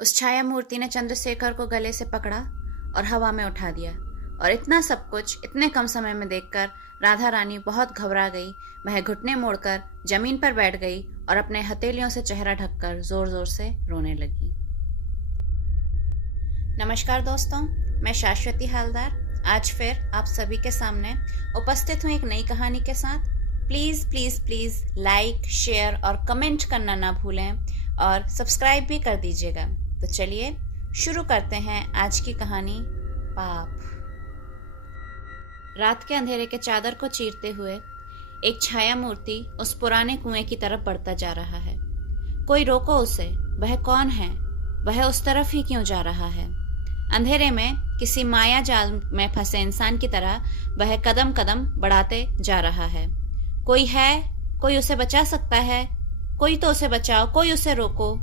उस छाया मूर्ति ने चंद्रशेखर को गले से पकड़ा और हवा में उठा दिया। और इतना सब कुछ इतने कम समय में देखकर राधा रानी बहुत घबरा गई। वह घुटने मोड़कर जमीन पर बैठ गई और अपने हथेलियों से चेहरा ढककर जोर जोर से रोने लगी। नमस्कार दोस्तों, मैं शाश्वती हालदार आज फिर आप सभी के सामने उपस्थित हूँ एक नई कहानी के साथ। Please please please like, share और कमेंट करना ना भूलें और सब्सक्राइब भी कर दीजिएगा। तो चलिए शुरू करते हैं आज की कहानी पाप। रात के अंधेरे के चादर को चीरते हुए एक छाया मूर्ति उस पुराने कुएं की तरफ बढ़ता जा रहा है। कोई रोको उसे। वह कौन है? वह उस तरफ ही क्यों जा रहा है? अंधेरे में किसी माया जाल में फंसे इंसान की तरह वह कदम कदम बढ़ाते जा रहा है। कोई है, कोई उसे बचा सकता है। कोई तो उसे बचाओ, कोई उसे रोको।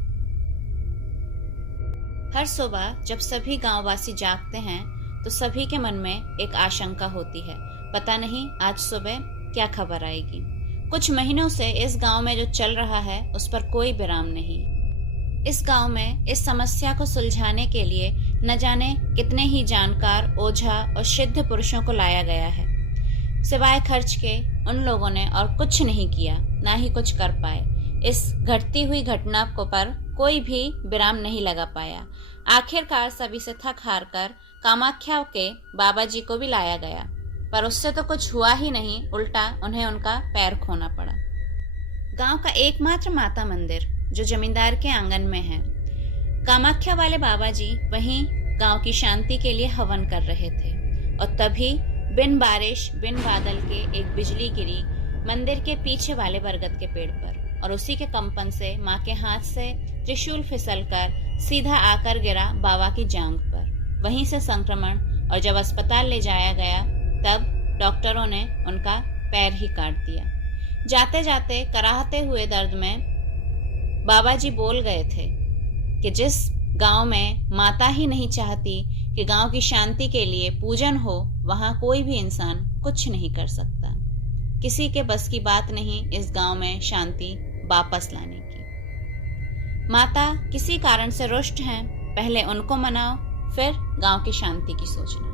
हर सुबह जब सभी गांववासी जागते हैं तो सभी के मन में एक आशंका होती है, पता नहीं आज सुबह क्या खबर आएगी। कुछ महीनों से इस गांव में जो चल रहा है उस पर कोई विराम नहीं। इस गांव में इस समस्या को सुलझाने के लिए न जाने कितने ही जानकार, ओझा और सिद्ध पुरुषों को लाया गया है। सिवाय खर्च के उन लोगों ने और कुछ नहीं किया, ना ही कुछ कर पाए। इस घटती हुई घटना को पर कोई भी विराम नहीं लगा पाया। आखिरकार सभी से थक हार कर कामाख्या के बाबा जी को भी लाया गया, पर उससे तो कुछ हुआ ही नहीं, उल्टा उन्हें उनका पैर खोना पड़ा। गांव का एकमात्र माता मंदिर जो जमींदार के आंगन में है। कामाख्या वाले बाबा जी वहीं गांव की शांति के लिए हवन कर रहे थे और तभी बिन बारिश बिन बादल के एक बिजली गिरी मंदिर के पीछे वाले बरगद के पेड़ पर, और उसी के कंपन से माँ के हाथ से त्रिशूल फिसलकर सीधा आकर गिरा बाबा की जांघ पर। वहीं से संक्रमण, और जब अस्पताल ले जाया गया तब डॉक्टरों ने उनका पैर ही काट दिया। जाते जाते कराहते हुए दर्द में बाबा जी बोल गए थे कि जिस गांव में माता ही नहीं चाहती कि गांव की शांति के लिए पूजन हो, वहां कोई भी इंसान कुछ नहीं कर सकता। किसी के बस की बात नहीं इस गांव में शांति वापस लाने की। माता किसी कारण से रुष्ट हैं, पहले उनको मनाओ, फिर गांव की शांति की सोचना।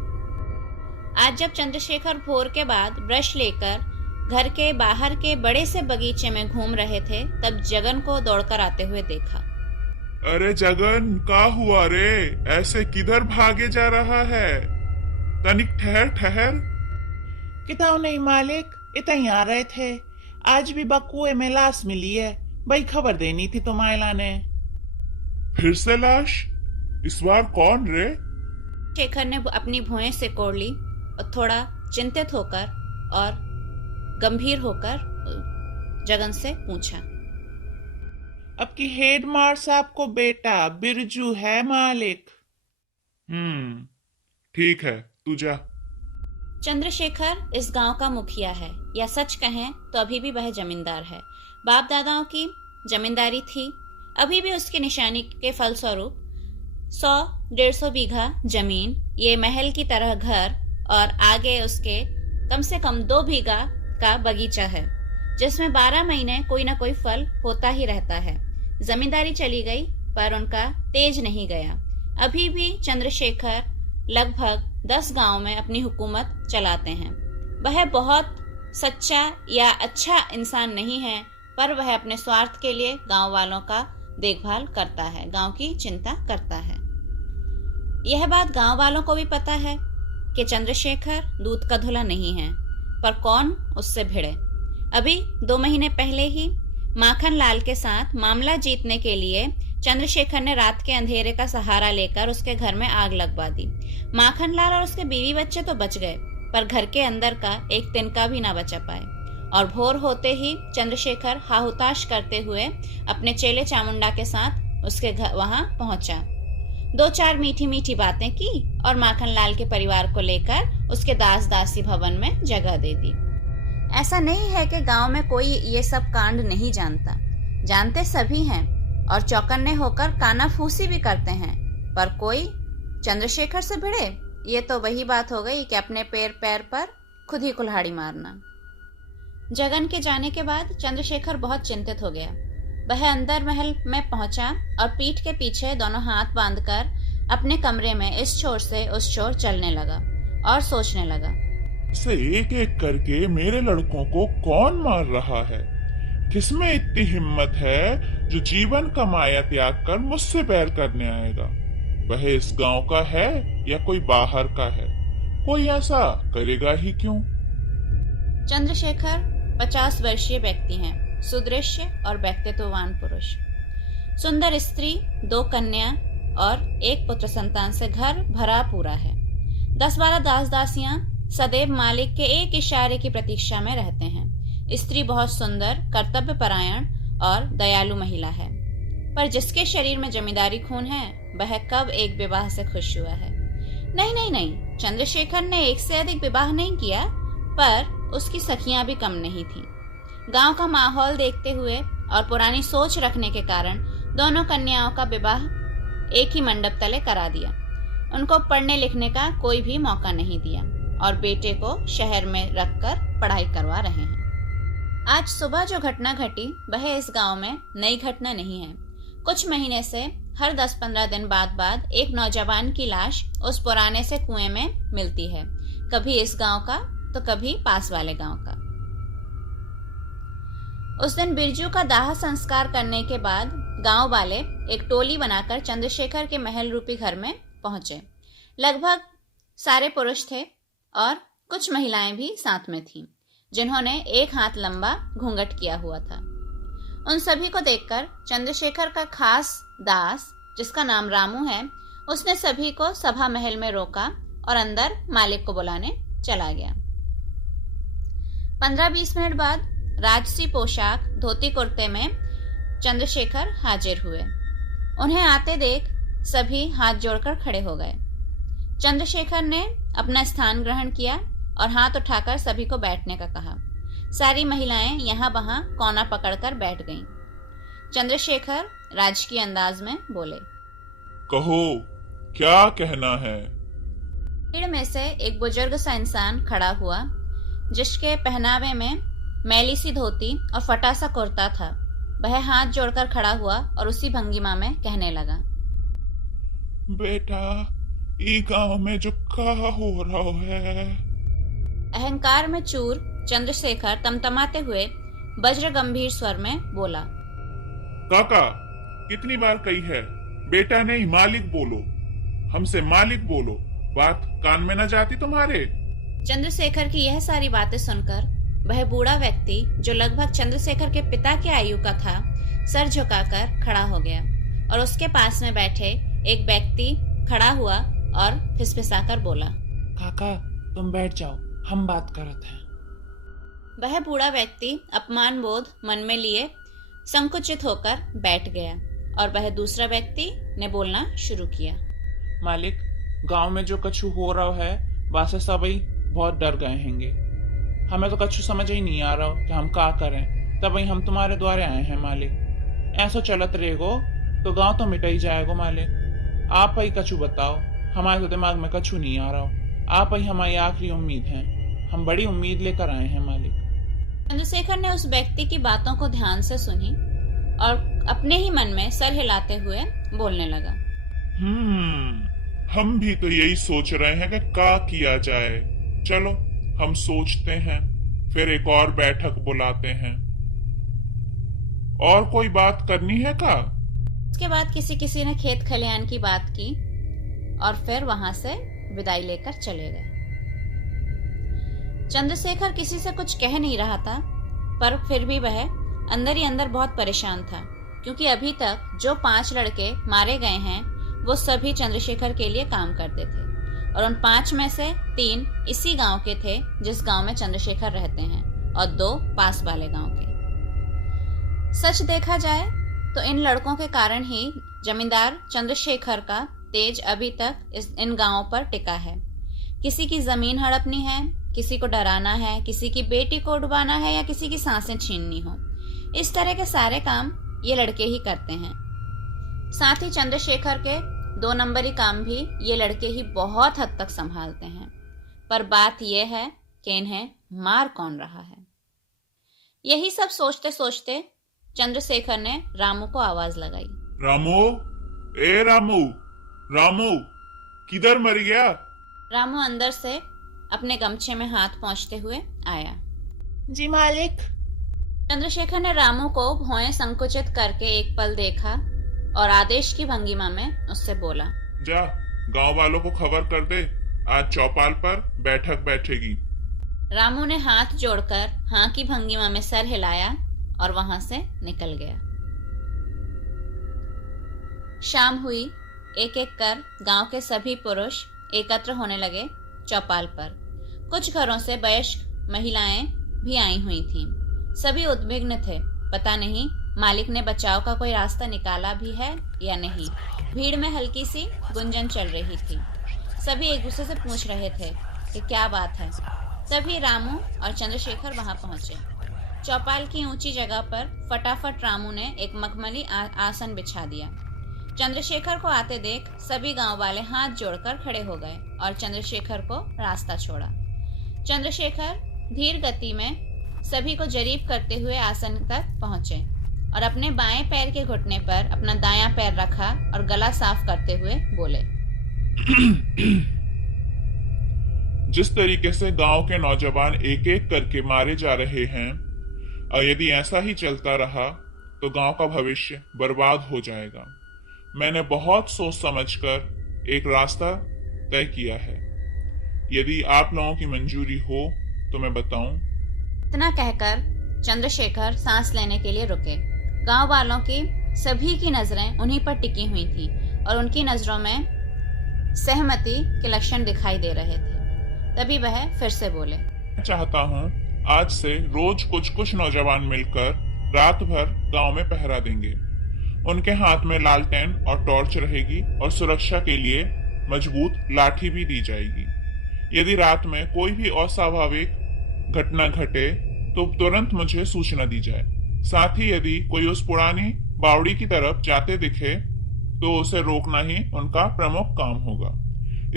आज जब चंद्रशेखर भोर के बाद ब्रश लेकर घर के बाहर के बड़े से बगीचे में घूम रहे थे तब जगन को दौड़कर आते हुए देखा। अरे जगन, का हुआ रे? ऐसे किधर भागे जा रहा है? तनिक ठहर ठहर। किताब नहीं मालिक, इतना ही आ रहे थे। आज भी बकुए में लाश मिली है, भाई खबर देनी थी तुम्हारे ने। फिर से लाश? इस बार कौन रे? शेखर ने अपनी भुएं से कोड़ ली और थोड़ा चिंतित होकर और गंभीर होकर जगन से पूछा। अब की हेड मार साहब को बेटा बिरजू है मालिक। ठीक है, तू जा। चंद्रशेखर इस गांव का मुखिया है, या सच कहें तो अभी भी वह जमींदार है। बाप दादाओं की जमींदारी थी, अभी भी उसकी निशानी के फलस्वरूप 100-150 बीघा जमीन, ये महल की तरह घर और आगे उसके कम से कम 2 बीघा का बगीचा है जिसमें 12 महीने कोई ना कोई फल होता ही रहता है। जमींदारी चली गई पर उनका तेज नहीं गया। अभी भी चंद्रशेखर लगभग 10 गांव में अपनी हुकूमत चलाते हैं। वह बहुत सच्चा या अच्छा इंसान नहीं है, पर वह अपने स्वार्थ के लिए गांव वालों का देखभाल करता है, गांव की चिंता करता है। यह बात गांव वालों को भी पता है कि चंद्रशेखर दूध का धुला नहीं है, पर कौन उससे भिड़े। अभी 2 महीने पहले ही माखन लाल के साथ मामला जीतने के लिए चंद्रशेखर ने रात के अंधेरे का सहारा लेकर उसके घर में आग लगवा दी। माखन लाल और उसके बीवी बच्चे तो बच गए, पर घर के अंदर का एक तिनका भी ना बचा पाए। और भोर होते ही चंद्रशेखर हाहुताश करते हुए अपने चेले चामुंडा के साथ उसके घर वहां पहुंचा। 2-4 मीठी मीठी बातें की और माखन लाल के परिवार को लेकर उसके दास दासी भवन में जगह दे दी। ऐसा नहीं है कि गांव में कोई ये सब कांड नहीं जानता, जानते सभी हैं और चौकन्ने होकर कानाफूसी भी करते हैं, पर कोई चंद्रशेखर से भिड़े, ये तो वही बात हो गई कि अपने पैर पर खुद ही कुल्हाड़ी मारना। जगन के जाने के बाद चंद्रशेखर बहुत चिंतित हो गया। वह अंदर महल में पहुंचा और पीठ के पीछे दोनों हाथ बांधकर अपने कमरे में इस छोर से उस छोर चलने लगा और सोचने लगा, ऐसे एक एक करके मेरे लड़कों को कौन मार रहा है? किसमें इतनी हिम्मत है जो जीवन का माया त्याग कर मुझसे बैर करने आएगा? वह इस गांव का है या कोई बाहर का है? कोई ऐसा करेगा ही क्यों? चंद्रशेखर 50 वर्षीय व्यक्ति हैं, सुदृश्य और व्यक्तित्ववान पुरुष। सुंदर स्त्री, 2 कन्या और 1 पुत्र संतान से घर भरा पूरा है। 10-12 दास दासियां सदैव मालिक के एक इशारे की प्रतीक्षा में रहते हैं। स्त्री बहुत सुंदर, कर्तव्य परायण और दयालु महिला है, पर जिसके शरीर में जमींदारी खून है वह कब एक विवाह से खुश हुआ है? नहीं नहीं नहीं, चंद्रशेखर ने एक से अधिक विवाह नहीं किया, पर उसकी सखियां भी कम नहीं थीं। गांव का माहौल देखते हुए और पुरानी सोच रखने के कारण दोनों कन्याओं का विवाह एक ही मंडप तले करा दिया। उनको पढ़ने लिखने का कोई भी मौका नहीं दिया और बेटे को शहर में रखकर पढ़ाई करवा रहे हैं। आज सुबह जो घटना घटी वह इस गांव में नई घटना नहीं है। कुछ महीने से हर 10-15 दिन बाद एक नौजवान की लाश उस पुराने से कुएं में मिलती है, कभी इस गांव का तो कभी पास वाले गांव का। उस दिन बिरजू का दाह संस्कार करने के बाद गांव वाले एक टोली बनाकर चंद्रशेखर के महल रूपी घर में पहुंचे। लगभग सारे पुरुष थे और कुछ महिलाएं भी साथ में थीं, जिन्होंने एक हाथ लंबा घूंघट किया हुआ था। उन सभी को देखकर चंद्रशेखर का खास दास, जिसका नाम रामू है, उसने सभी को सभा महल में रोका और अंदर मालिक को बुलाने चला गया। 15-20 मिनट बाद राजसी पोशाक, धोती कुर्ते में चंद्रशेखर हाजिर हुए। उन्हें आते देख सभी हाथ जोड़कर खड़े हो गए। चंद्रशेखर ने अपना स्थान ग्रहण किया और हाथ उठाकर सभी को बैठने का कहा। सारी महिलाएं यहाँ वहां कोना पकड़कर बैठ गईं। चंद्रशेखर राजकीय अंदाज में बोले, कहो, क्या कहना है? भीड़ में से एक बुजुर्ग सा इंसान खड़ा हुआ, जिसके पहनावे में मैली सी धोती और फटा सा कुर्ता था। वह हाथ जोड़कर खड़ा हुआ और उसी भंगिमा में कहने लगा, बेटा, ई गांव में जो का हो रहा है? अहंकार में चूर चंद्रशेखर तमतमाते हुए वज्र गंभीर स्वर में बोला, काका, कितनी बार कही है, बेटा नहीं मालिक बोलो, हमसे मालिक बोलो। बात कान में न जाती तुम्हारे? चंद्रशेखर की यह सारी बातें सुनकर वह बूढ़ा व्यक्ति, जो लगभग चंद्रशेखर के पिता की आयु का था, सर झुकाकर खड़ा हो गया और उसके पास में बैठे एक व्यक्ति खड़ा हुआ और फिसफिसाकर बोला, काका, तुम बैठ जाओ, हम बात करते हैं। वह बूढ़ा व्यक्ति अपमान बोध मन में लिए संकुचित होकर बैठ गया और वह दूसरा व्यक्ति ने बोलना शुरू किया, मालिक, गांव में जो कछु हो रहा है वासे सभी बहुत डर गए हैंगे। हमें तो कछु समझ ही नहीं आ रहा कि हम क्या करें, तभी हम तुम्हारे द्वारे आए हैं मालिक। ऐसा चलत रहेगो तो गांव तो मिट ही जाएगो मालिक। आप ही कछु बताओ, हमारे तो दिमाग में कछु नहीं आ रहा। आप ही हमारी आखिरी उम्मीद हैं, हम बड़ी उम्मीद लेकर आए हैं मालिक। चंद्रशेखर ने उस व्यक्ति की बातों को ध्यान से सुनी और अपने ही मन में सर हिलाते हुए बोलने लगा, हम भी तो यही सोच रहे हैं कि क्या किया जाए। चलो हम सोचते हैं, फिर एक और बैठक बुलाते हैं। और कोई बात करनी है का? उसके बाद किसी ने खेत खलिहान की बात की और फिर वहां से विदाई लेकर चले गए। चंद्रशेखर किसी से कुछ कह नहीं रहा था, पर फिर भी वह अंदर ही अंदर बहुत परेशान था, क्योंकि अभी तक जो 5 लड़के मारे गए हैं वो सभी चंद्रशेखर के लिए काम करते थे और उन 5 में से 3 इसी गांव के थे जिस गांव में चंद्रशेखर रहते हैं और 2 पास वाले गांव के। सच देखा जाए तो इन लड़कों के कारण ही जमींदार चंद्रशेखर का तेज अभी तक इन गांवों पर टिका है। किसी की जमीन हड़पनी है, किसी को डराना है, किसी की बेटी को डुबाना है या किसी की सांसें छीननी हो, इस तरह के सारे काम ये लड़के ही करते हैं। साथ ही चंद्रशेखर के 2 नंबरी काम भी ये लड़के ही बहुत हद तक संभालते हैं। पर बात यह है कि इन्हें मार कौन रहा है। यही सब सोचते सोचते चंद्रशेखर ने रामू को आवाज लगाई। रामू, ए रामू, रामू, किधर मर गया? रामू अंदर से अपने गमछे में हाथ पहुंचते हुए आया। जी मालिक। चंद्रशेखर ने रामू को भौहें संकुचित करके एक पल देखा और आदेश की भंगिमा में उससे बोला, जा गांव वालों को खबर कर दे, आज चौपाल पर बैठक बैठेगी। रामू ने हाथ जोड़कर हाँ की भंगिमा में सर हिलाया और वहां से निकल गया। शाम हुई। एक एक कर गांव के सभी पुरुष एकत्र होने लगे चौपाल पर। कुछ घरों से वयस्क महिलाएं भी आई हुई थीं। सभी उद्विग्न थे, पता नहीं मालिक ने बचाव का कोई रास्ता निकाला भी है या नहीं। भीड़ में हल्की सी गुंजन चल रही थी। सभी एक दूसरे से पूछ रहे थे कि क्या बात है। तभी रामू और चंद्रशेखर वहां पहुंचे। चौपाल की ऊंची जगह पर फटाफट रामू ने एक मखमली आसन बिछा दिया। चंद्रशेखर को आते देख सभी गांव वाले हाथ जोड़कर खड़े हो गए और चंद्रशेखर को रास्ता छोड़ा। चंद्रशेखर धीर गति में सभी को जरीब करते हुए आसन तक पहुंचे और अपने बाएं पैर के घुटने पर अपना दायां पैर रखा और गला साफ करते हुए बोले, जिस तरीके से गांव के नौजवान एक एक करके मारे जा रहे हैं, और यदि ऐसा ही चलता रहा तो गांव का भविष्य बर्बाद हो जाएगा। मैंने बहुत सोच समझकर एक रास्ता तय किया है। यदि आप लोगों की मंजूरी हो तो मैं बताऊं। इतना कहकर चंद्रशेखर सांस लेने के लिए रुके। गांव वालों की सभी की नजरें उन्हीं पर टिकी हुई थी और उनकी नजरों में सहमति के लक्षण दिखाई दे रहे थे। तभी वह फिर से बोले, मैं चाहता हूं आज से रोज कुछ कुछ नौजवान मिलकर रात भर गांव में पहरा देंगे। उनके हाथ में लालटेन और टॉर्च रहेगी और सुरक्षा के लिए मजबूत लाठी भी दी जाएगी। यदि रात में कोई भी अस्वाभाविक घटना घटे तो तुरंत मुझे सूचना दी जाए। साथ ही यदि कोई उस पुरानी बावड़ी की तरफ जाते दिखे तो उसे रोकना ही उनका प्रमुख काम होगा।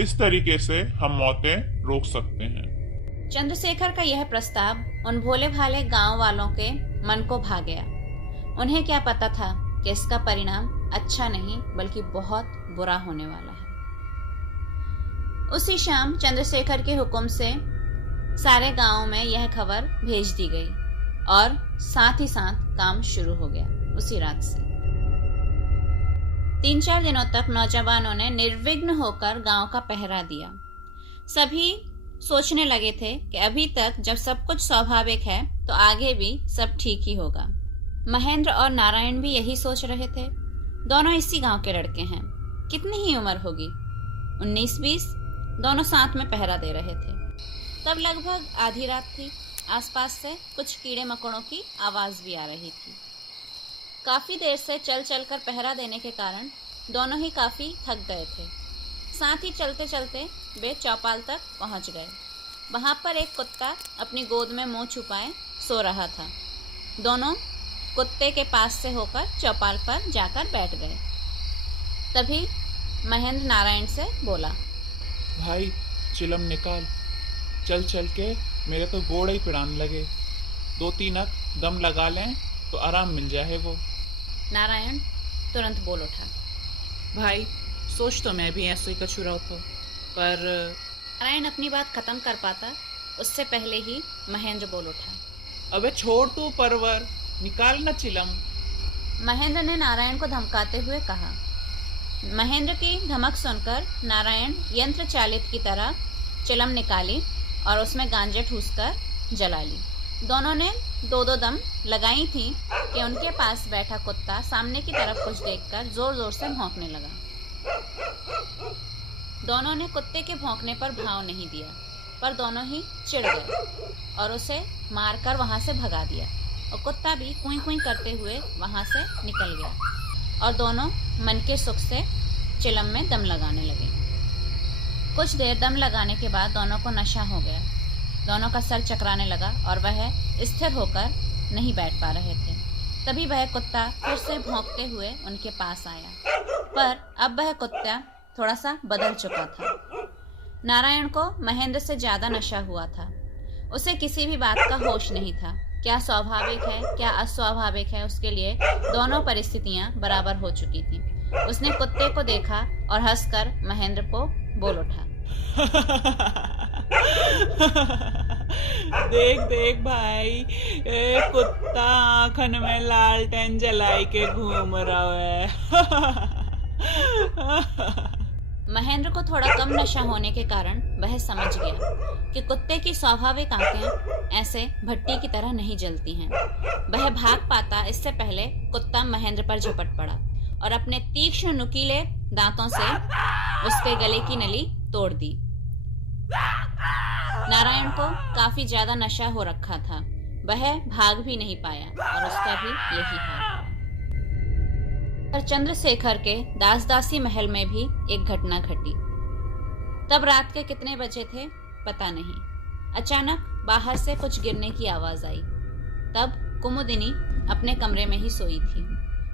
इस तरीके से हम मौतें रोक सकते हैं। चंद्रशेखर का यह प्रस्ताव उन भोले भाले गांव वालों के मन को भा गया। उन्हें क्या पता था कि इसका परिणाम अच्छा नहीं बल्कि बहुत बुरा होने वाला है। उसी शाम चंद्रशेखर के हुक्म से सारे गांव में यह खबर भेज दी गई और साथ ही साथ काम शुरू हो गया। उसी रात से 3-4 दिनों तक नौजवानों ने निर्विघ्न होकर गांव का पहरा दिया। सभी सोचने लगे थे कि अभी तक जब सब कुछ स्वाभाविक है तो आगे भी सब ठीक ही होगा। महेंद्र और नारायण भी यही सोच रहे थे। दोनों इसी गांव के लड़के हैं। कितनी ही उम्र होगी, 19-20। दोनों साथ में पहरा दे रहे थे। तब लगभग आधी रात थी। आसपास से कुछ कीड़े मकोड़ों की आवाज भी आ रही थी। काफी देर से चल चलकर पहरा देने के कारण दोनों ही काफी थक गए थे। साथ ही चलते चलते वे चौपाल तक पहुंच गए। वहां पर एक कुत्ता अपनी गोद में मुंह छुपाए सो रहा था। दोनों कुत्ते के पास से होकर चौपाल पर जाकर बैठ गए। तभी महेंद्र नारायण से बोला, भाई चिलम निकाल, चल चल के मेरे तो गोड़ ही पिड़ान लगे। 2-3 दम लगा लें तो आराम मिल जाए वो। नारायण तुरंत बोल उठा, भाई सोच तो मैं भी ऐसे ही कछु रहा था, पर नारायण अपनी बात खत्म कर पाता उससे पहले ही महेंद्र बोल उठा, अबे छोड़ तू परवर, निकाल ना चिलम। महेंद्र ने नारायण को धमकाते हुए कहा। महेंद्र की धमक सुनकर नारायण यंत्र चालित की तरह चिलम निकाली और उसमें गांजे ठूसकर जला ली। दोनों ने 2-2 दम लगाई थी कि उनके पास बैठा कुत्ता सामने की तरफ कुछ देखकर जोर जोर से भौंकने लगा। दोनों ने कुत्ते के भौंकने पर भाव नहीं दिया, पर दोनों ही चिढ़ गए और उसे मारकर वहां से भगा दिया और कुत्ता भी कुई कुई करते हुए वहां से निकल गया और दोनों मन के सुख से चिलम में दम लगाने लगे। कुछ देर दम लगाने के बाद दोनों को नशा हो गया। दोनों का सर चकराने लगा और वह स्थिर होकर नहीं बैठ पा रहे थे। तभी वह कुत्ता फिर से भौंकते हुए उनके पास आया, पर अब वह कुत्ता थोड़ा सा बदल चुका था। नारायण को महेंद्र से ज्यादा नशा हुआ था। उसे किसी भी बात का होश नहीं था क्या स्वाभाविक है क्या अस्वाभाविक है, उसके लिए दोनों परिस्थितियां बराबर हो चुकी थी। उसने कुत्ते को देखा और हंसकर महेंद्र को बोल उठा। देख देख भाई, कुत्ता आंखन में लालटेन जलाई के घूम रहा है। महेंद्र को थोड़ा कम नशा होने के कारण वह समझ गया कि कुत्ते की स्वाभाविक आंखें ऐसे भट्टी की तरह नहीं जलती हैं। वह भाग पाता इससे पहले कुत्ता महेंद्र पर झपट पड़ा और अपने तीक्ष्ण नुकीले दांतों से उसके गले की नली तोड़ दी। नारायण को काफी ज्यादा नशा हो रखा था, वह भाग भी नहीं पाया और उसका भी यही हाल। पर चंद्रशेखर के दास-दासी महल में भी एक घटना घटी। तब रात के कितने बजे थे पता नहीं। अचानक बाहर से कुछ गिरने की आवाज आई। तब कुमुदिनी अपने कमरे में ही सोई थी।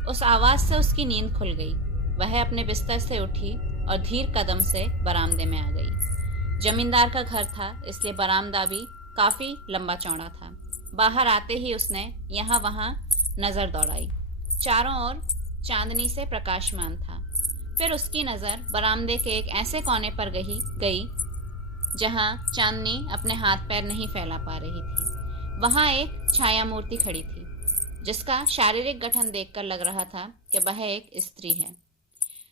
उस आवाज से उसकी नींद खुल गई। वह अपने बिस्तर से उठी और धीर कदम से बरामदे में आ गई। जमींदार का घर था, इसलिए बरामदा भी काफी लंबा चौड़ा था। बाहर आते ही उसने यहाँ वहां नजर दौड़ाई। चारों ओर चांदनी से प्रकाशमान था। फिर उसकी नजर बरामदे के एक ऐसे कोने पर गई जहां चांदनी अपने हाथ पैर नहीं फैला पा रही थी। वहां एक छाया मूर्ति खड़ी थी जिसका शारीरिक गठन देखकर लग रहा था कि वह एक स्त्री है।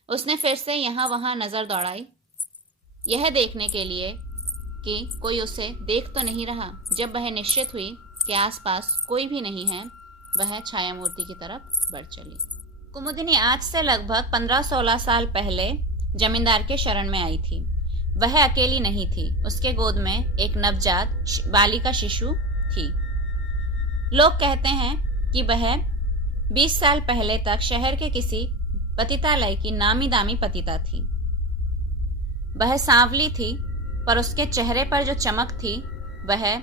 उसने फिर से यहाँ वहां नजर दौड़ाई, यह देखने के लिए कि कोई उसे देख तो नहीं रहा। जब वह निश्चित हुई कि आसपास कोई भी नहीं है, वह छाया मूर्ति की तरफ बढ़ चली। कुमुदिनी आज से लगभग 15-16 साल पहले जमींदार के शरण में आई थी। वह अकेली नहीं थी, उसके गोद में एक नवजात बालिका शिशु थी। लोग कहते हैं कि वह 20 साल पहले तक शहर के किसी पतितालय की नामी दामी पतिता थी। वह सांवली थी, पर उसके चेहरे पर जो चमक थी वह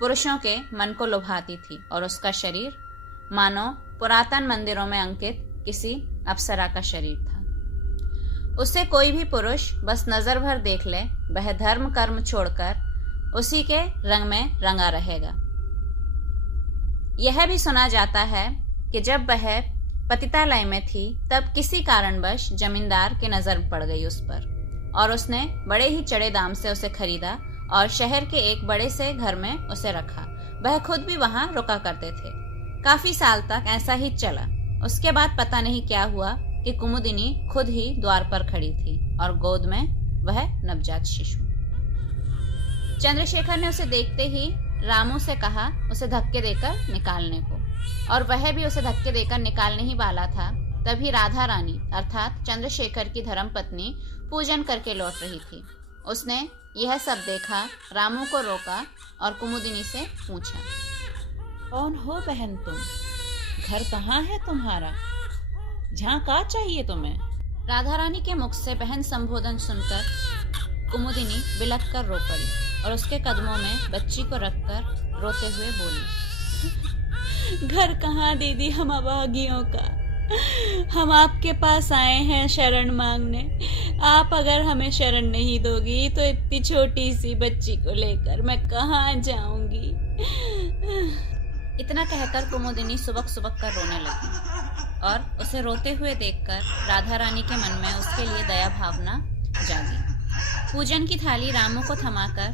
पुरुषों के मन को लुभाती थी और उसका शरीर मानो पुरातन मंदिरों में अंकित किसी अप्सरा का शरीर था। उसे कोई भी पुरुष बस नजर भर देख ले, वह धर्म कर्म छोड़कर उसी के रंग में रंगा रहेगा। यह भी सुना जाता है कि जब वह पतितालय में थी तब किसी कारणवश जमींदार की नजर पड़ गई उस पर और उसने बड़े ही चढ़े दाम से उसे खरीदा और शहर के एक बड़े से घर में उसे रखा। वह खुद भी वहां रुका करते थे। काफी साल तक ऐसा ही चला। उसके बाद पता नहीं क्या हुआ कि कुमुदिनी खुद ही द्वार पर खड़ी थी और गोद में वह नवजात शिशु। चंद्रशेखर ने उसे देखते ही रामू से कहा उसे धक्के देकर निकालने को, और वह भी उसे धक्के देकर निकालने ही वाला था। तभी राधा रानी अर्थात चंद्रशेखर की धर्मपत्नी पूजन करके लौट रही थी। उसने यह सब देखा, रामू को रोका और कुमुदिनी से पूछा, कौन हो बहन तुम? घर कहाँ है तुम्हारा? जहाँ का चाहिए तुम्हें? राधा रानी के मुख से बहन संबोधन सुनकर कुमुदिनी बिलख कर रो पड़ी और उसके कदमों में बच्ची को रखकर रोते हुए बोली, घर कहाँ दीदी हम अभागियों का? हम आपके पास आए हैं शरण मांगने। आप अगर हमें शरण नहीं दोगी तो इतनी छोटी सी बच्ची को लेकर मैं कहाँ जाऊंगी? इतना कहकर कुमुदिनी सुबक सुबक कर रोने लगी और उसे रोते हुए देखकर राधा रानी के मन में उसके लिए दया भावना जागी। पूजन की थाली रामू को थमाकर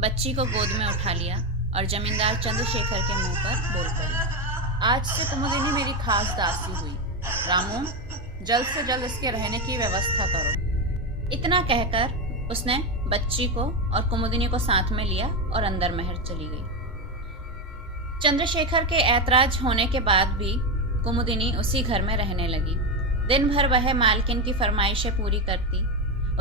बच्ची को गोद में उठा लिया और जमींदार चंद्रशेखर के मुंह पर बोल पड़ी, आज से कुमुदिनी मेरी खास दासी हुई। रामू, जल्द से जल्द इसके रहने की व्यवस्था करो। इतना कहकर उसने बच्ची को और कुमुदिनी को साथ में लिया और अंदर महल चली गई। चंद्रशेखर के ऐतराज होने के बाद भी कुमुदिनी उसी घर में रहने लगी। दिन भर वह मालकिन की फरमाइशें पूरी करती,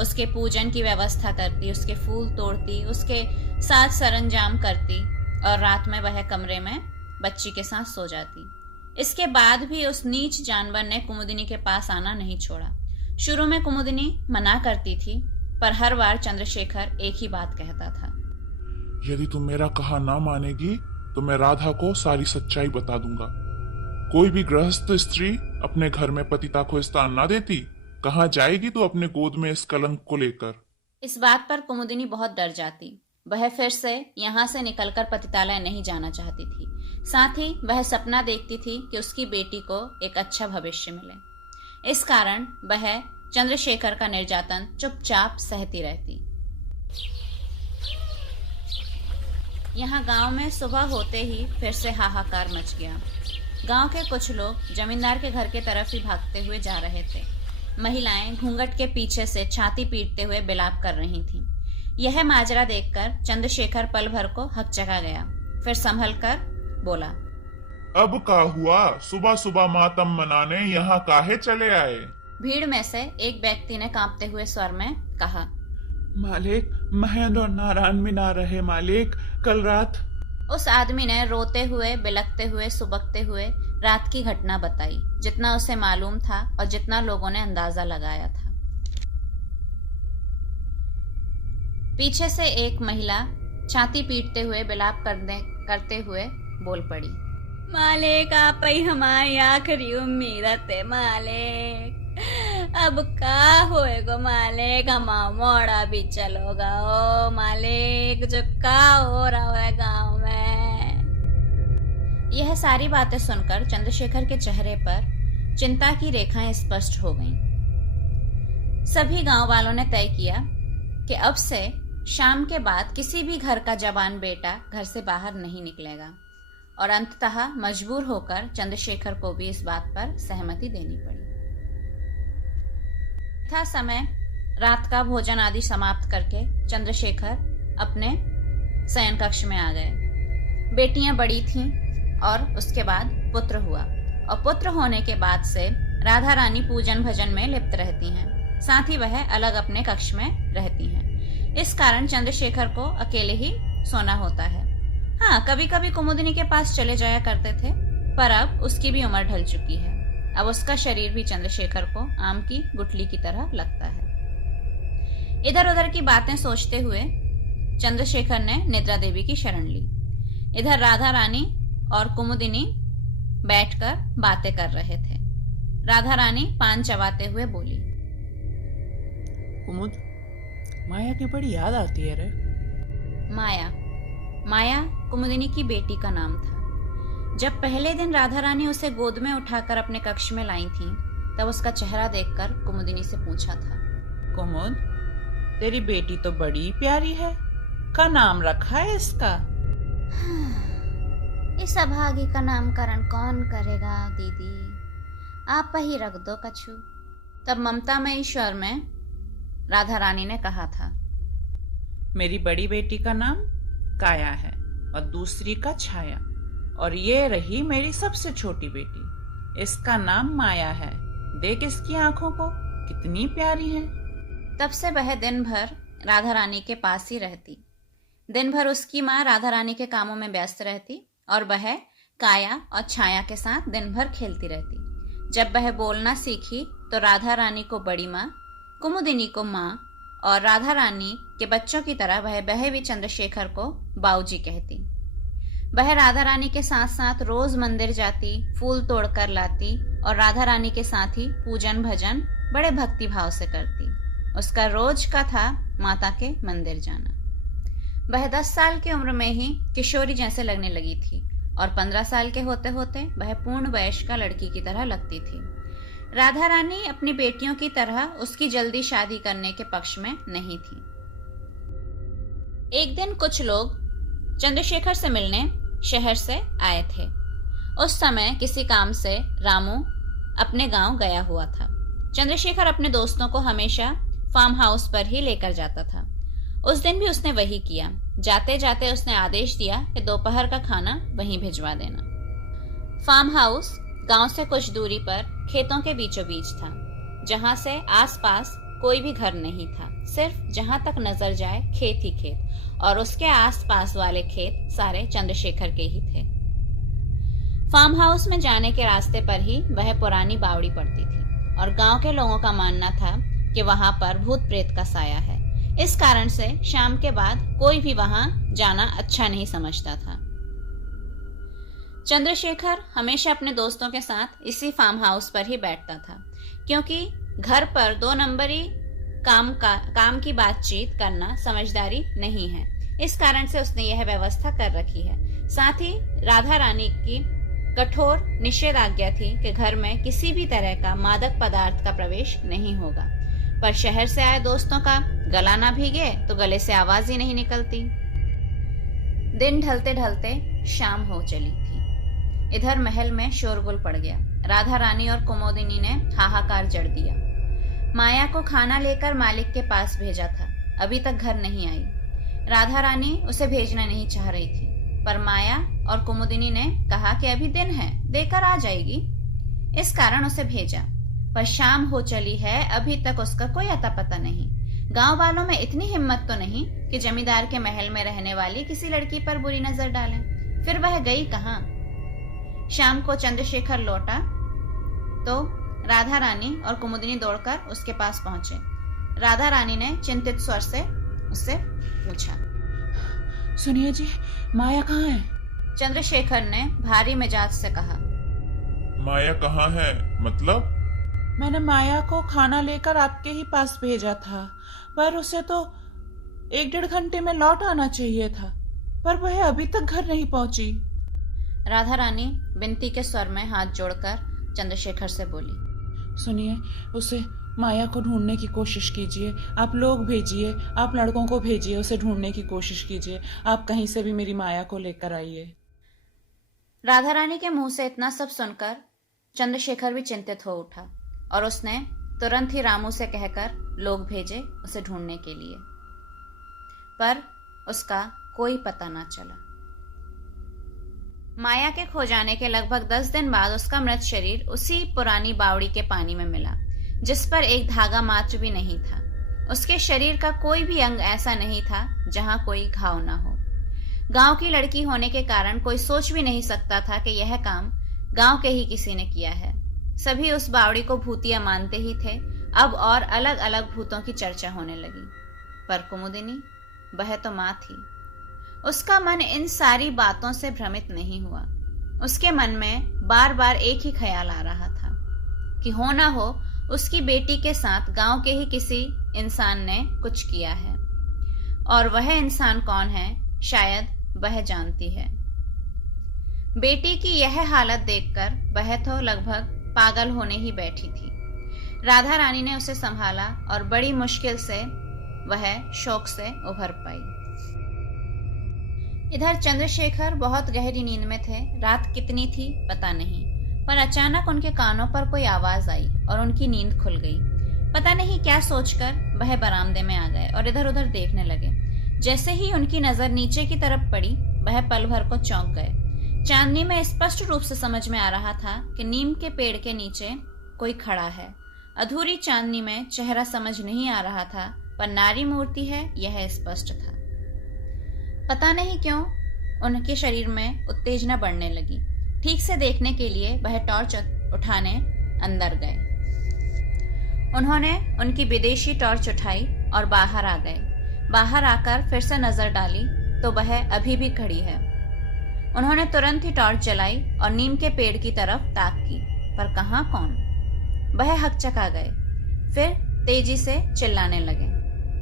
उसके पूजन की व्यवस्था करती, उसके फूल तोड़ती, उसके साथ सरंजाम करती और रात में वह कमरे में बच्ची के साथ सो जाती। इसके बाद भी उस नीच जानवर ने कुमुदिनी के पास आना नहीं छोड़ा। शुरू में कुमुदिनी मना करती थी, पर हर बार चंद्रशेखर एक ही बात कहता था, यदि तुम मेरा कहा ना मानेगी तो मैं राधा को सारी सच्चाई बता दूंगा। कोई भी गृहस्थ स्त्री अपने घर में पतिता को स्थान ना देती। कहाँ जाएगी तू अपने गोद में इस कलंक को लेकर? इस बात पर कुमुदिनी बहुत डर जाती। वह फिर से यहाँ से निकलकर पतितालय नहीं जाना चाहती थी। साथ ही वह सपना देखती थी कि उसकी बेटी को एक अच्छा भविष्य मिले। इस कारण वह चंद्रशेखर का निर्यातन चुपचाप सहती रहती। यहाँ गांव में सुबह होते ही फिर से हाहाकार मच गया। गांव के कुछ लोग जमींदार के घर के तरफ ही भागते हुए जा रहे थे। महिलाएं घूंघट के पीछे से छाती पीटते हुए बिलाप कर रही थीं। यह माजरा देखकर चंद्रशेखर पल भर को हकचका गया, फिर संभल कर बोला, अब का हुआ? सुबह सुबह मातम मनाने यहाँ काहे चले आए? भीड़ में से एक व्यक्ति ने कांपते हुए स्वर में कहा, मालिक, महेंद्र और नारायण भी ना रहे मालिक। कल रात। उस आदमी ने रोते हुए, बिलखते हुए, सुबकते हुए रात की घटना बताई, जितना उसे मालूम था और जितना लोगों ने अंदाजा लगाया था। पीछे से एक महिला छाती पीटते हुए बिलाप करते हुए बोल पड़ी, मालिक, आप ही हमारी आखिरी उम्मीद थे मालिक। अब का होएगो मालिक, हम मोड़ा भी चलोगा ओ मालिक, जो का हो रहा है गांव में। यह सारी बातें सुनकर चंद्रशेखर के चेहरे पर चिंता की रेखाएं स्पष्ट हो गईं। सभी गांव वालों ने तय किया कि अब से शाम के बाद किसी भी घर का जवान बेटा घर से बाहर नहीं निकलेगा, और अंततः मजबूर होकर चंद्रशेखर को भी इस बात पर सहमति देनी पड़ी। था समय रात का भोजन आदि समाप्त करके चंद्रशेखर अपने शयन कक्ष में आ गए। बेटियां बड़ी थीं और उसके बाद पुत्र हुआ, और पुत्र होने के बाद से राधा रानी पूजन भजन में लिप्त रहती हैं। साथ ही वह अलग अपने कक्ष में रहती हैं। इस कारण चंद्रशेखर को अकेले ही सोना होता है। हाँ, कभी कभी कुमुदिनी के पास चले जाया करते थे, पर अब उसकी भी उम्र ढल चुकी है। अब उसका शरीर भी चंद्रशेखर को आम की गुठली की तरह लगता है। इधर उधर की बातें सोचते हुए चंद्रशेखर ने निद्रा देवी की शरण ली। इधर राधा रानी और कुमुदिनी बैठकर बातें कर रहे थे। राधा रानी पान चबाते हुए बोली, कुमुद, माया की बड़ी याद आती है रे। माया कुमुदिनी की बेटी का नाम था। जब पहले दिन राधा रानी उसे गोद में उठाकर अपने कक्ष में लाई थी, तब उसका चेहरा देखकर कुमुदिनी से पूछा था, कुमुद, तेरी बेटी तो बड़ी प्यारी है, का नाम रखा है इसका? इस अभागी का नामकरण कौन करेगा दीदी, आप ही रख दो कछु। तब ममता में ईश्वर में राधा रानी ने कहा था, मेरी बड़ी बेटी का नाम काया है और दूसरी का छाया, और ये रही मेरी सबसे छोटी बेटी, इसका नाम माया है। देख इसकी आंखों को, कितनी प्यारी है। तब से वह दिन भर राधा रानी के पास ही रहती। दिन भर उसकी माँ राधा रानी के कामों में व्यस्त रहती और वह काया और छाया के साथ दिन भर खेलती रहती। जब वह बोलना सीखी तो राधा रानी को बड़ी माँ, कुमुदिनी को माँ, और राधा रानी के बच्चों की तरह वह भी चंद्रशेखर को बाऊजी कहती। वह राधा रानी के साथ साथ रोज मंदिर जाती, फूल तोड़कर लाती और राधा रानी के साथ ही पूजन भजन बड़े भक्ति भाव से करती। उसका रोज का था माता के मंदिर जाना। वह 10 साल की उम्र में ही किशोरी जैसे लगने लगी थी और 15 साल के होते होते वह पूर्ण वयस्का लड़की की तरह लगती थी। राधा रानी अपनी बेटियों की तरह उसकी जल्दी शादी करने के पक्ष में नहीं थी। एक दिन कुछ लोग चंद्रशेखर से मिलने शहर से आए थे। उस समय किसी काम से रामू अपने गांव गया हुआ था। चंद्रशेखर अपने दोस्तों को हमेशा फार्म हाउस पर ही लेकर जाता था। उस दिन भी उसने वही किया। जाते जाते उसने आदेश दिया कि दोपहर का खाना वहीं भिजवा देना। फार्म हाउस गांव से कुछ दूरी पर खेतों के बीचों बीच था, जहां से आसपास कोई भी घर नहीं था। सिर्फ जहां तक नजर जाए खेत ही खेत, और उसके आसपास वाले खेत सारे चंद्रशेखर के ही थे। फार्म हाउस में जाने के रास्ते पर ही वह पुरानी बावड़ी पड़ती थी और गांव के लोगों का मानना था कि वहां पर भूत प्रेत का साया है। इस कारण से शाम के बाद कोई भी वहां जाना अच्छा नहीं समझता था। चंद्रशेखर हमेशा अपने दोस्तों के साथ इसी फार्म हाउस पर ही बैठता था, क्योंकि घर पर 2 नंबरी काम की बातचीत करना समझदारी नहीं है। इस कारण से उसने यह व्यवस्था कर रखी है। साथ ही राधा रानी की कठोर निषेधाज्ञा थी कि घर में किसी भी तरह का मादक पदार्थ का प्रवेश नहीं होगा। पर शहर से आए दोस्तों का गला ना भीगे तो गले से आवाज ही नहीं निकलती। दिन ढलते ढलते शाम हो चली थी। इधर महल में शोरगुल पड़ गया। राधा रानी और कुमुदिनी ने हाहाकार जड़ दिया। माया को खाना लेकर मालिक के पास भेजा था, अभी तक घर नहीं आई। राधा रानी उसे भेजना नहीं चाह रही थी, पर माया और कुमुदिनी ने कहा कि अभी दिन है, देकर आ जाएगी, इस कारण उसे भेजा। पर शाम हो चली है, अभी तक उसका कोई अता पता नहीं। गांव वालों में इतनी हिम्मत तो नहीं कि जमींदार के महल में रहने वाली किसी लड़की पर बुरी नजर डालें। फिर वह गई कहाँ? शाम को चंद्रशेखर लौटा तो राधा रानी और कुमुदिनी दौड़कर उसके पास पहुंचे। राधा रानी ने चिंतित स्वर से उससे पूछा, सुनिए जी, माया कहाँ है? चंद्रशेखर ने भारी मिजाज से कहा, माया कहाँ है मतलब? मैंने माया को खाना लेकर आपके ही पास भेजा था, पर उसे तो 1-1.5 घंटे में लौट आना चाहिए था, पर वह अभी तक घर नहीं पहुंची। राधा रानी विनती के स्वर में हाथ जोड़कर चंद्रशेखर से बोली, सुनिए, उसे माया को ढूंढने की कोशिश कीजिए। आप लोग भेजिए, आप लड़कों को भेजिए, उसे ढूंढने की कोशिश कीजिए। आप कहीं से भी मेरी माया को लेकर आइए। राधा रानी के मुंह से इतना सब सुनकर चंद्रशेखर भी चिंतित हो उठा और उसने तुरंत ही रामू से कहकर लोग भेजे उसे ढूंढने के लिए, पर उसका कोई पता ना चला। माया के खो जाने के लगभग 10 दिन बाद उसका मृत शरीर उसी पुरानी बावड़ी के पानी में मिला, जिस पर एक धागा मात्र भी नहीं था। उसके शरीर का कोई भी अंग ऐसा नहीं था जहां कोई घाव ना हो। गांव की लड़की होने के कारण कोई सोच भी नहीं सकता था कि यह काम गांव के ही किसी ने किया है। सभी उस बावड़ी को भूतिया मानते ही थे। अब और अलग अलग भूतों की चर्चा होने लगी। पर कुमुदिनी, वह तो मां थी। उसका मन इन सारी बातों से भ्रमित नहीं हुआ। उसके मन में बार बार एक ही ख्याल आ रहा था कि हो ना हो उसकी बेटी के साथ गांव के ही किसी इंसान ने कुछ किया है, और वह इंसान कौन है शायद वह जानती है। बेटी की यह हालत देखकर वह तो लगभग पागल होने ही बैठी थी। राधा रानी ने उसे संभाला और बड़ी मुश्किल से वह शौक से उभर पाई। इधर चंद्रशेखर बहुत गहरी नींद में थे। रात कितनी थी पता नहीं, पर अचानक उनके कानों पर कोई आवाज आई और उनकी नींद खुल गई। पता नहीं क्या सोचकर वह बरामदे में आ गए और इधर उधर देखने लगे। जैसे ही उनकी नजर नीचे की तरफ पड़ी, वह पल भर को चौंक गए। चांदनी में स्पष्ट रूप से समझ में आ रहा था कि नीम के पेड़ के नीचे कोई खड़ा है। अधूरी चांदनी में चेहरा समझ नहीं आ रहा था, पर नारी मूर्ति है यह स्पष्ट था। पता नहीं क्यों उनके शरीर में उत्तेजना बढ़ने लगी। ठीक से देखने के लिए वह टॉर्च उठाने अंदर गए। उन्होंने उनकी विदेशी टॉर्च उठाई और बाहर आ गए। बाहर आकर फिर से नजर डाली तो वह अभी भी खड़ी है। उन्होंने तुरंत ही टॉर्च जलाई और नीम के पेड़ की तरफ ताक की, पर कहाँ कौन? वह हकचका गए, फिर तेजी से चिल्लाने लगे,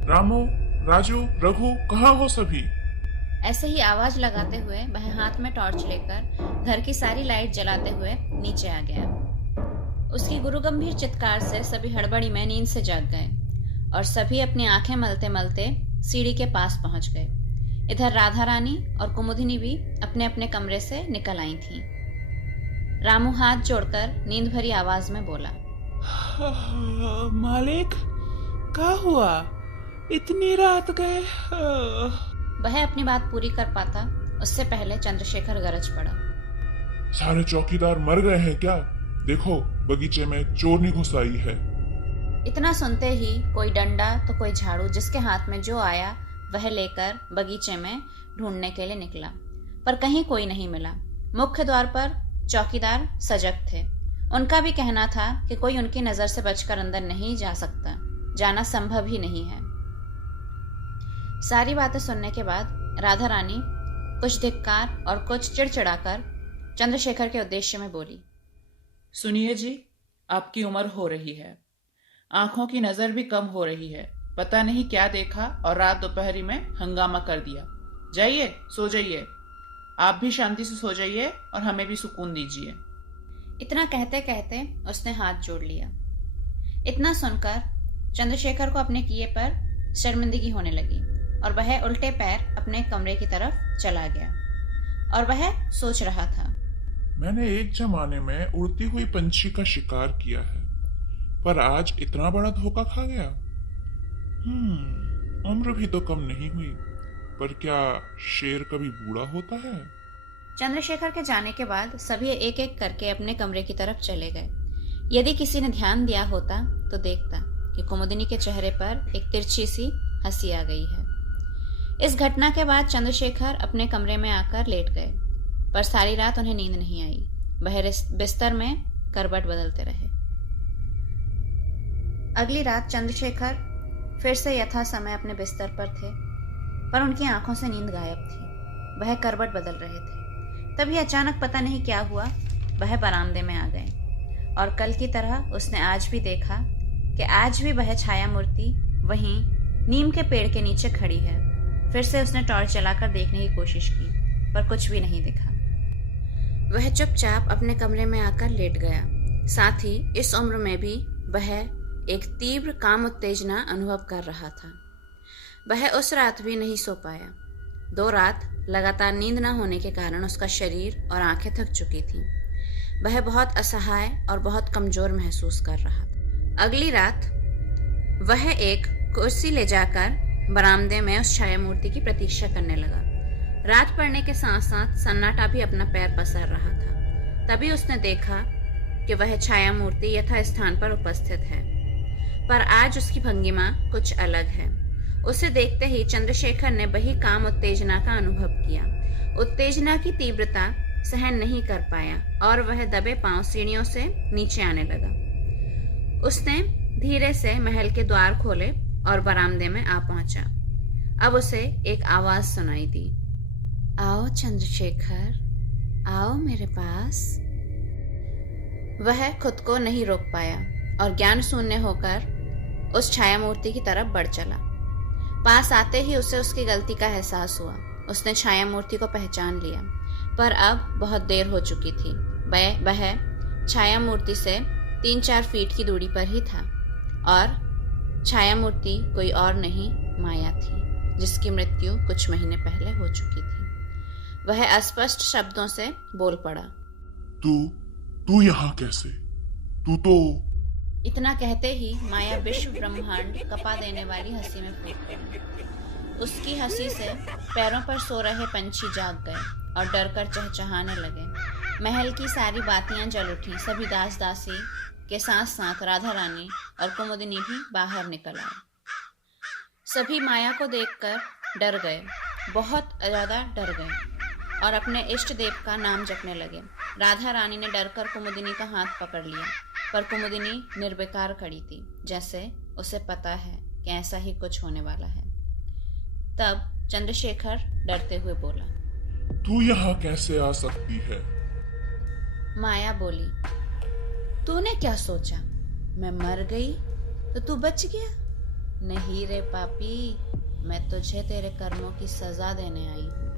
रामू, राजू, रघु, कहाँ हो सभी? ऐसे ही आवाज लगाते हुए वह हाथ में टॉर्च लेकर घर की सारी लाइट जलाते हुए नीचे आ गया। उसकी गुरु गंभीर चित्कार से सभी हड़बड़ी में नींद से जाग गए और सभी अपनी आंखें मलते मलते सीढ़ी के पास पहुंच गए। इधर राधा रानी और कुमुदिनी भी अपने अपने कमरे से निकल आई थीं। रामू हाथ जोड़कर नींद भरी आवाज में बोला, मालिक, क्या हुआ? इतनी रात गए? वह अपनी बात पूरी कर पाता उससे पहले चंद्रशेखर गरज पड़ा, सारे चौकीदार मर गए हैं क्या? देखो, बगीचे में एक चोरनी घुस आई है। इतना सुनते ही कोई डंडा तो कोई झाड़ू, जिसके हाथ में जो आया वह लेकर बगीचे में ढूंढने के लिए निकला, पर कहीं कोई नहीं मिला। मुख्य द्वार पर चौकीदार सजग थे। उनका भी कहना था कि कोई उनकी नजर से बचकर अंदर नहीं जा सकता, जाना संभव ही नहीं है। सारी बातें सुनने के बाद राधा रानी कुछ धिक्कार और कुछ चिड़चिड़ाकर चंद्रशेखर के उद्देश्य में बोली, सुनिए जी, आपकी उम्र हो रही है, आंखों की नजर भी कम हो रही है। पता नहीं क्या देखा और रात दोपहरी में हंगामा कर दिया। जाइए, सो जाइए। आप भी शांति से सो जाइए और हमें भी सुकून दीजिए। इतना कहते कहते उसने हाथ जोड़ लिया। इतना सुनकर चंद्रशेखर को अपने किए पर शर्मिंदगी होने लगी और वह उल्टे पैर अपने कमरे की तरफ चला गया और वह सोच रहा था, मैंने एक जमाने में उड़ती हुई पंछी का शिकार किया है, पर आज इतना बड़ा धोखा खा गया। उम्र भी तो कम नहीं हुई, पर क्या शेर कभी बूढ़ा होता है? चंद्रशेखर के जाने के बाद सभी एक एक करके अपने कमरे की तरफ चले गए। यदि किसी ने ध्यान दिया होता तो देखता कि कुमुदिनी के चेहरे पर एक तिरछी सी हंसी आ गई है। इस घटना के बाद चंद्रशेखर अपने कमरे में आकर लेट गए, पर सारी रात उन्हें नींद नहीं आई। वह बिस्तर में करवट बदलते रहे। अगली रात चंद्रशेखर फिर से यथा समय अपने बिस्तर पर थे, पर उनकी आंखों से नींद गायब थी। वह करवट बदल रहे थे। तभी अचानक पता नहीं क्या हुआ, वह बरामदे में आ गए और कल की तरह उसने आज भी देखा कि आज भी वह छाया मूर्ति वहीं नीम के पेड़ के नीचे खड़ी है। फिर से उसने टॉर्च जलाकर देखने की कोशिश की, पर कुछ भी नहीं दिखा। वह चुपचाप अपने कमरे में आकर लेट गया। साथ ही इस उम्र में भी वह एक तीव्र काम उत्तेजना अनुभव कर रहा था। वह उस रात भी नहीं सो पाया। 2 रात लगातार नींद न होने के कारण उसका शरीर और आंखें थक चुकी थीं। वह बहुत असहाय और बहुत कमजोर महसूस कर रहा था। अगली रात वह एक कुर्सी ले जाकर बरामदे में उस छाया मूर्ति की प्रतीक्षा करने लगा। रात पड़ने के साथ साथ सन्नाटा भी अपना पैर पसार रहा था। तभी उसने देखा कि वह छाया मूर्ति यथा स्थान पर उपस्थित है, पर आज उसकी भंगिमा कुछ अलग है। उसे देखते ही चंद्रशेखर ने वही काम उत्तेजना का अनुभव किया। उत्तेजना की तीव्रता सहन नहीं कर पाया और वह दबे पांव सीढ़ियों से नीचे आने लगा। उसने धीरे से महल के द्वार खोले और बरामदे में आ पहुंचा। अब उसे एक आवाज सुनाई दी, आओ चंद्रशेखर, आओ मेरे पास। वह खुद को नहीं रोक पाया और ज्ञान शून्य होकर उस छाया मूर्ति की तरफ बढ़ चला। पास आते ही उसे उसकी गलती का एहसास हुआ। उसने छाया मूर्ति को पहचान लिया, पर अब बहुत देर हो चुकी थी। वह छाया मूर्ति से 3-4 फीट की दूरी पर ही था और छाया मूर्ति कोई और नहीं, माया थी, जिसकी मृत्यु कुछ महीने पहले हो चुकी थी। वह अस्पष्ट शब्दों से बोल पड़ा, तू यहाँ कैसे? तू तो... इतना कहते ही माया विश्व ब्रह्मांड कपा देने वाली हंसी में फूट पड़ी। उसकी हंसी से पैरों पर सो रहे पंछी जाग गए और डरकर चहचहाने लगे। महल की सारी बातियां जल उठी। सभी दास दासी के साथ साथ राधा रानी और कुमुदिनी भी बाहर निकल आए। सभी माया को देखकर डर गए, बहुत ज्यादा डर गए और अपने इष्ट देव का नाम जपने लगे। राधा रानी ने डरकर कुमुदिनी का हाथ पकड़ लिया, पर कुमुदिनी निर्विकार खड़ी थी, जैसे उसे पता है कि ऐसा ही कुछ होने वाला है। तब चंद्रशेखर डरते हुए बोला, तू यहाँ कैसे आ सकती है? माया बोली, तूने क्या सोचा मैं मर गई तो तू बच गया? नहीं रे पापी, मैं तुझे तेरे कर्मों की सजा देने आई हूँ।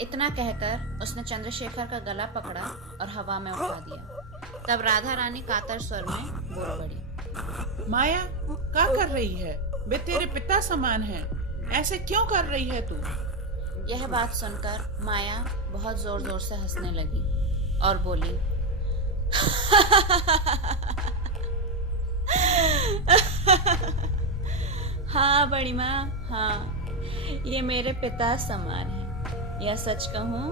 इतना कहकर उसने चंद्रशेखर का गला पकड़ा और हवा में उठा दिया। तब राधा रानी कातर स्वर में बोल पड़ी, माया क्या कर रही है? वे तेरे पिता समान हैं, ऐसे क्यों कर रही है तू? यह बात सुनकर माया बहुत जोर जोर से हंसने लगी और बोली, हाँ बड़ी माँ, हाँ, ये मेरे पिता समान है। या सच कहूँ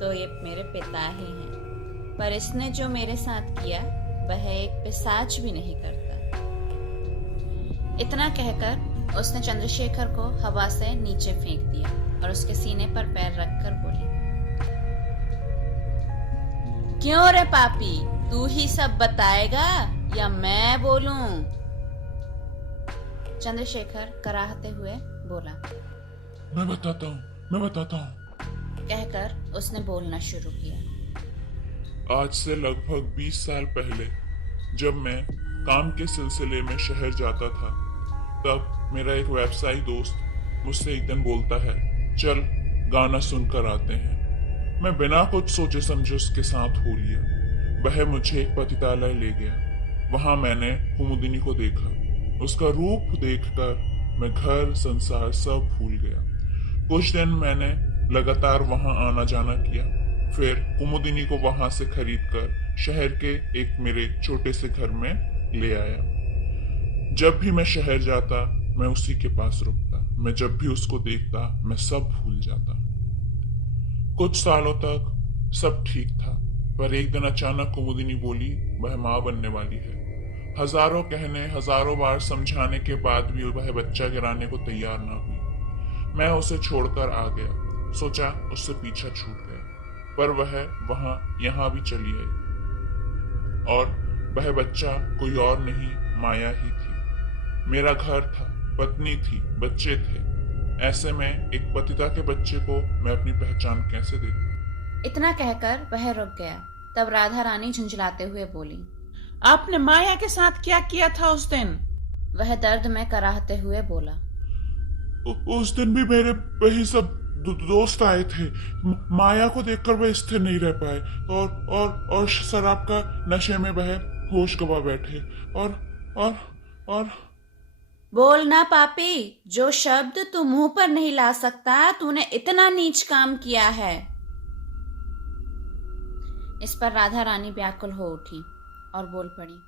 तो ये मेरे पिता ही हैं, पर इसने जो मेरे साथ किया वह एक पिशाच भी नहीं करता। इतना कहकर उसने चंद्रशेखर को हवा से नीचे फेंक दिया और उसके सीने पर पैर रखकर बोली, क्यों रे पापी, तू ही सब बताएगा या मैं बोलूं? चंद्रशेखर कराहते हुए बोला, मैं बताता हूँ। कहकर उसने बोलना शुरू किया। आज से लगभग 20 साल पहले जब मैं काम के सिलसिले में शहर जाता था, तब मेरा एक व्यवसायी दोस्त मुझसे एक दिन बोलता है, चल गाना सुनकर आते हैं। मैं बिना कुछ सोचे समझे उसके साथ हो लिया। वह मुझे एक पतितालय ले गया। वहां मैंने कुमुदिनी को देखा। उसका रूप देखकर मैं घर संसार सब भूल गया। कुछ दिन मैंने लगातार वहां आना जाना किया। फिर कुमुदिनी को वहां से खरीदकर शहर के एक मेरे छोटे से घर में ले आया। जब भी मैं शहर जाता मैं उसी के पास रुकता। मैं जब भी उसको देखता मैं सब भूल जाता। कुछ सालों तक सब ठीक था, पर एक दिन अचानक कुमुदिनी बोली वह माँ बनने वाली है। हजारों कहने, हजारों बार समझाने के बाद भी वह बच्चा गिराने को तैयार ना हुई। मैं उसे छोड़कर आ गया। सोचा उससे पीछा छूट गया, पर वह वहां यहां भी चली आई। और वह बच्चा कोई और नहीं, माया ही थी। मेरा घर था, पत्नी थी, बच्चे थे। ऐसे में एक पतिता के बच्चे को मैं अपनी पहचान कैसे देता? इतना कहकर वह रुक गया। तब राधा रानी झुंझलाते हुए बोली, आपने माया के साथ क्या किया था उस दिन? वह दर्द में कराहते हुए बोला, उस दिन भी मेरे वही सब दोस्त आए थे। माया को देखकर वह स्थिर नहीं रह पाए और शराब का नशे में वह होश गवा बैठे। और बोल ना पापी, जो शब्द तू मुंह पर नहीं ला सकता, तूने इतना नीच काम किया है। इस पर राधा रानी व्याकुल हो उठी और बोल पड़ी,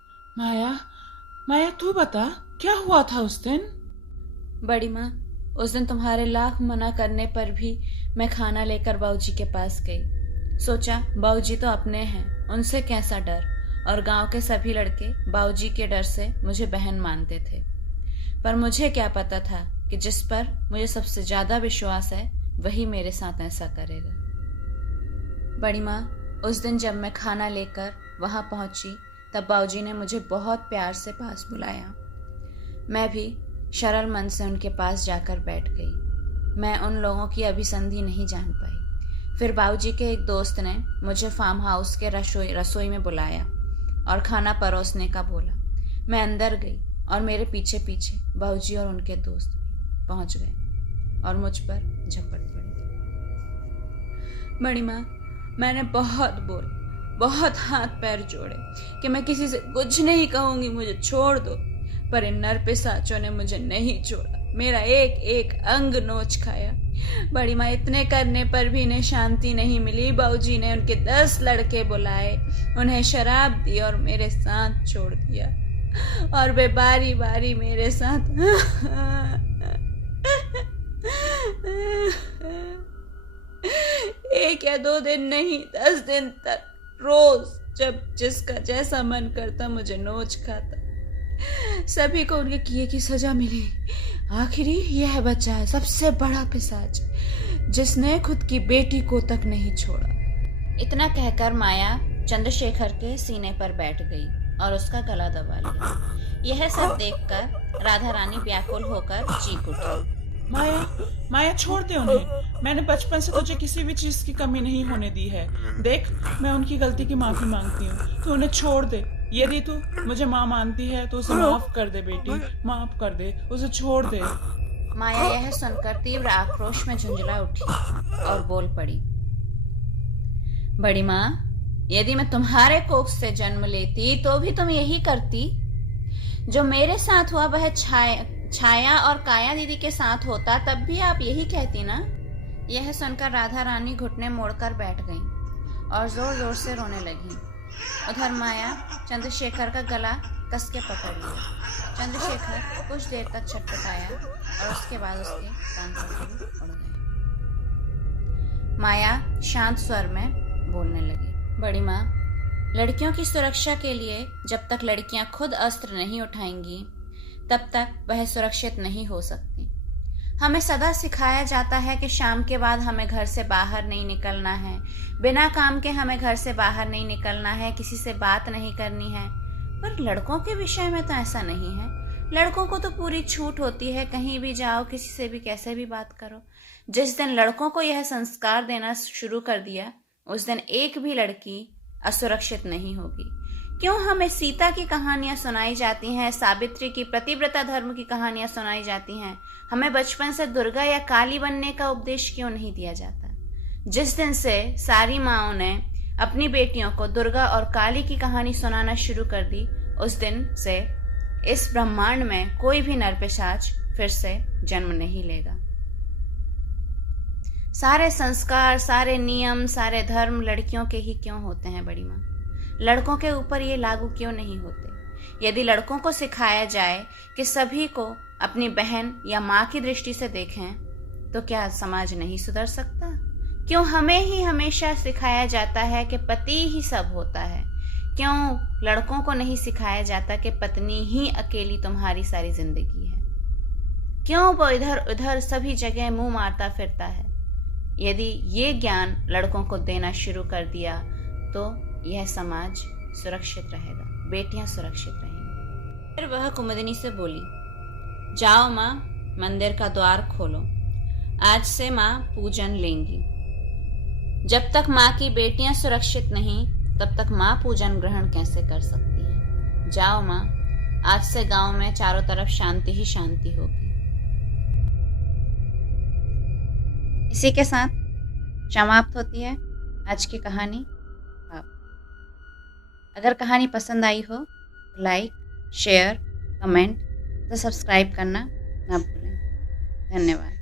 माया तू बता, क्या हुआ था उस दिन? बड़ी माँ, उस दिन तुम्हारे लाख मना करने पर भी मैं खाना लेकर बाबूजी के पास गई। सोचा बाबूजी तो अपने हैं, उनसे कैसा डर। और गांव के सभी लड़के बाबूजी के डर से मुझे बहन मानते थे। पर मुझे क्या पता था कि जिस पर मुझे सबसे ज्यादा विश्वास है वही मेरे साथ ऐसा करेगा। बड़ी माँ, उस दिन जब मैं खाना लेकर वहां पहुंची तब बाबूजी ने मुझे बहुत प्यार से पास बुलाया। मैं भी सरल मन से उनके पास जाकर बैठ गई। मैं उन लोगों की अभिसंधि नहीं जान पाई। फिर बाबूजी के एक दोस्त ने मुझे फार्म हाउस के रसोई में बुलाया और खाना परोसने का बोला। मैं अंदर गई और मेरे पीछे पीछे बाबूजी और उनके दोस्त भी पहुंच गए और मुझ पर झपट पड़े। बड़ी माँ, मैंने बहुत हाथ पैर जोड़े कि मैं किसी से कुछ नहीं कहूंगी, मुझे छोड़ दो। पर इन नर पिशाचों ने मुझे नहीं छोड़ा, मेरा एक एक अंग नोच खाया। बड़ी माँ, इतने करने पर भी इन्हें शांति नहीं मिली। बाबूजी ने उनके 10 लड़के बुलाए, उन्हें शराब दी और मेरे साथ छोड़ दिया। और वे बारी बारी मेरे साथ एक या 2 दिन नहीं, 10 दिन तक रोज जब जिसका जैसा मन करता मुझे नोच खाता। सभी को उनके किए की सजा मिली। आखिरी यह बच्चा है सबसे बड़ा पिशाच, जिसने खुद की बेटी को तक नहीं छोड़ा। इतना कहकर माया चंद्रशेखर के सीने पर बैठ गई और उसका गला दबा लिया। यह सब देखकर राधा रानी व्याकुल होकर चीख उठी। माया छोड़ दे उन्हें। मैंने बचपन से तुझे किसी भी चीज की कमी नहीं होने दी है। देख, मैं उनकी गलती की माफी मांगती हूँ। तू उन्हें छोड़ दे। यदि तू मुझे माँ मानती है तो उसे माफ कर दे बेटी, माफ कर दे, उसे छोड़ दे। माया यह सुनकर तीव्र आक्रोश में झुंझला उठी और बोल पड़ी, बड़ी माँ, यदि मैं तुम्हारे कोख से जन्म लेती तो भी तुम यही करती। जो मेरे साथ हुआ वह छाया और काया दीदी के साथ होता तब भी आप यही कहती ना। यह सुनकर राधा रानी घुटने मोड़कर बैठ गईं और जोर जोर से रोने लगी। उधर माया चंद्रशेखर का गला कस के पकड़ लिया। चंद्रशेखर कुछ देर तक छटपटाया और उसके बाद उसके कान से उड़ गए। माया शांत स्वर में बोलने लगी, बड़ी माँ, लड़कियों की सुरक्षा के लिए जब तक लड़कियां खुद अस्त्र नहीं उठाएंगी तब तक वह सुरक्षित नहीं हो सकती। हमें सदा सिखाया जाता है कि शाम के बाद हमें घर से बाहर नहीं निकलना है, बिना काम के हमें घर से बाहर नहीं निकलना है, किसी से बात नहीं करनी है। पर लड़कों के विषय में तो ऐसा नहीं है। लड़कों को तो पूरी छूट होती है, कहीं भी जाओ, किसी से भी कैसे भी बात करो। जिस दिन लड़कों को यह संस्कार देना शुरू कर दिया उस दिन एक भी लड़की असुरक्षित नहीं होगी, क्यों हमें सीता की कहानियां सुनाई जाती हैं, सावित्री की पतिव्रता धर्म की कहानियां सुनाई जाती हैं? हमें बचपन से दुर्गा या काली बनने का उपदेश क्यों नहीं दिया जाता? जिस दिन से सारी माँओं ने अपनी बेटियों को दुर्गा और काली की कहानी सुनाना शुरू कर दी, उस दिन से इस ब्रह्मांड में कोई भी नरपिशाच फिर से जन्म नहीं लेगा। सारे संस्कार, सारे नियम, सारे धर्म लड़कियों के ही क्यों होते हैं बड़ी माँ? लड़कों के ऊपर ये लागू क्यों नहीं होते? यदि लड़कों को सिखाया जाए कि सभी को अपनी बहन या माँ की दृष्टि से देखें, तो क्या समाज नहीं सुधर सकता? क्यों हमें ही हमेशा सिखाया जाता है कि पति ही सब होता है? क्यों लड़कों को नहीं सिखाया जाता कि पत्नी ही अकेली तुम्हारी सारी जिंदगी है? क्यों वो इधर उधर सभी जगह मुंह मारता फिरता है? यदि ये ज्ञान लड़कों को देना शुरू कर दिया तो यह समाज सुरक्षित रहेगा, बेटियां सुरक्षित रहेंगी। फिर वह कुमुदिनी से बोली, जाओ माँ, मंदिर का द्वार खोलो, आज से माँ पूजन लेंगी। जब तक माँ की बेटियां सुरक्षित नहीं, तब तक माँ पूजन ग्रहण कैसे कर सकती है? जाओ माँ, आज से गांव में चारों तरफ शांति ही शांति होगी। इसी के साथ समाप्त होती है आज की कहानी। अगर कहानी पसंद आई हो तो लाइक, शेयर, कमेंट, तो सब्सक्राइब करना ना भूलें। धन्यवाद।